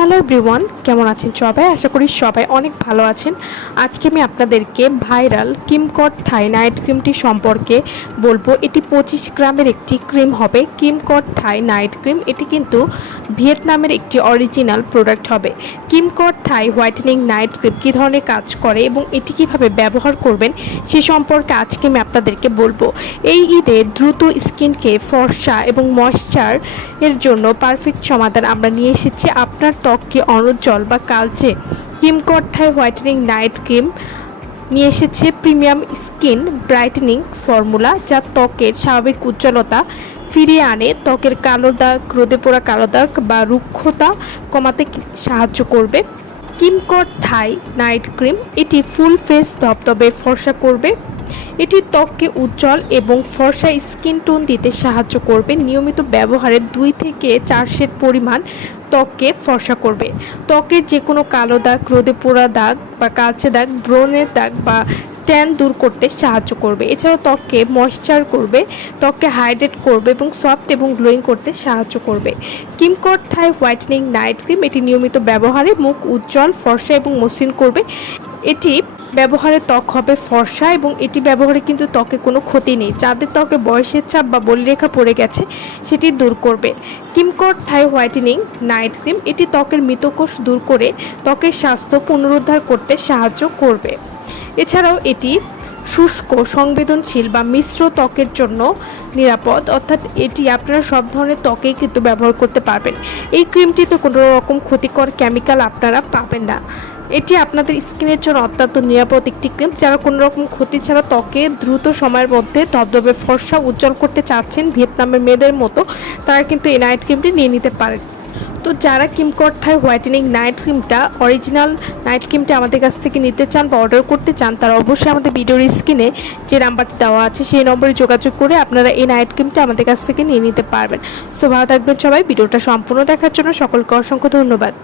Hello everyone, কেমন আছেন সবাই? আশা করি সবাই অনেক ভালো আছেন। আজকে আমি আপনাদেরকে ভাইরাল কিমকট থাই নাইট ক্রিমটি সম্পর্কে বলবো। এটি 25 গ্রামের একটি ক্রিম হবে, কিমকট থাই নাইট ক্রিম। এটি কিন্তু ভিয়েতনামের একটি অরিজিনাল প্রোডাক্ট হবে। কিমকট থাই হোয়াইটেনিং নাইট ক্রিম কী ধরনের কাজ করে এবং এটি কিভাবে ব্যবহার করবেন সে সম্পর্কে আজকে আমি আপনাদেরকে বলবো। এই ঈদে দ্রুত স্কিনকে ফর্সা এবং ময়েশ্চার এর জন্য পারফেক্ট সমাধান আমরা নিয়ে এসেছি। আপনার ত্বককে অনুজ্জ্বল বা কালচে কিমকট থাই হোয়াইটেনিং নাইট ক্রিম নিয়ে এসেছে প্রিমিয়াম স্কিন ব্রাইটেনিং ফর্মুলা, যা ত্বকের স্বাভাবিক উজ্জ্বলতা ফিরিয়ে আনে, ত্বকের কালো দাগ, রোদে পোড়া কালো দাগ বা রুক্ষতা কমাতে সাহায্য করবে। কিমকট থাই নাইট ক্রিম এটি ফুল ফেস ধবধবে ফর্সা করবে। এটি ত্বককে উজ্জ্বল এবং ফর্সা স্কিন টোন দিতে সাহায্য করবে। নিয়মিত ব্যবহারে 2 থেকে 4 শেড পরিমাণ ত্বককে ফর্সা করবে। ত্বকের যে কোনো কালো দাগ, রোদে পোড়া দাগ বা কালচে দাগ, ব্রণের দাগ বা ট্যান দূর করতে সাহায্য করবে। এছাড়াও ত্বককে ময়েশ্চার করবে, ত্বককে হাইড্রেট করবে এবং সফট এবং গ্লোয়িং করতে সাহায্য করবে। কিমকট থাই হোয়াইটেনিং নাইট ক্রিম এটি নিয়মিত ব্যবহারে মুখ উজ্জ্বল, ফর্সা এবং মসৃণ করবে। এটি ব্যবহারে ত্বক হবে ফর্সা এবং এটি ব্যবহারে কিন্তু ত্বকে কোনো ক্ষতি নেই। যাদের ত্বকে বয়সের ছাপ বা বলিরেখা পড়ে গেছে সেটি দূর করবে। কিমকট থাই হোয়াইটেনিং নাইট ক্রিম এটি ত্বকের মৃতকোষ দূর করে ত্বকের স্বাস্থ্য পুনরুদ্ধার করতে সাহায্য করবে। এছাড়াও এটি শুষ্ক, সংবেদনশীল বা মিশ্র ত্বকের জন্য নিরাপদ, অর্থাৎ এটি আপনারা সব ধরনের ত্বকেই কিন্তু ব্যবহার করতে পারবেন। এই ক্রিমটিতে কোনো রকম ক্ষতিকর কেমিক্যাল আপনারা পাবেন না। এটি আপনাদের স্কিনের জন্য অত্যন্ত নিরাপদ একটি ক্রিম। যারা কোনো রকম ক্ষতি ছাড়া ত্বকে দ্রুত সময়ের মধ্যে ধবধবে ফর্সা উজ্জ্বল করতে চাচ্ছেন ভিয়েতনামের মেয়েদের মতো, তারা কিন্তু এই নাইট ক্রিমটি নিয়ে নিতে পারেন। তো যারা কিমকট থাই হোয়াইটেনিং নাইট ক্রিমটা অরিজিনাল নাইট ক্রিমটা আমাদের কাছ থেকে নিতে চান বা অর্ডার করতে চান, তারা অবশ্যই আমাদের ভিডিওর স্ক্রিনে যে নাম্বারটি দেওয়া আছে সেই নম্বরে যোগাযোগ করে আপনারা এই নাইট ক্রিমটা আমাদের কাছ থেকে নিয়ে নিতে পারবেন। সো ভালো থাকবেন সবাই। ভিডিওটা সম্পূর্ণ দেখার জন্য সকলকে অসংখ্য ধন্যবাদ।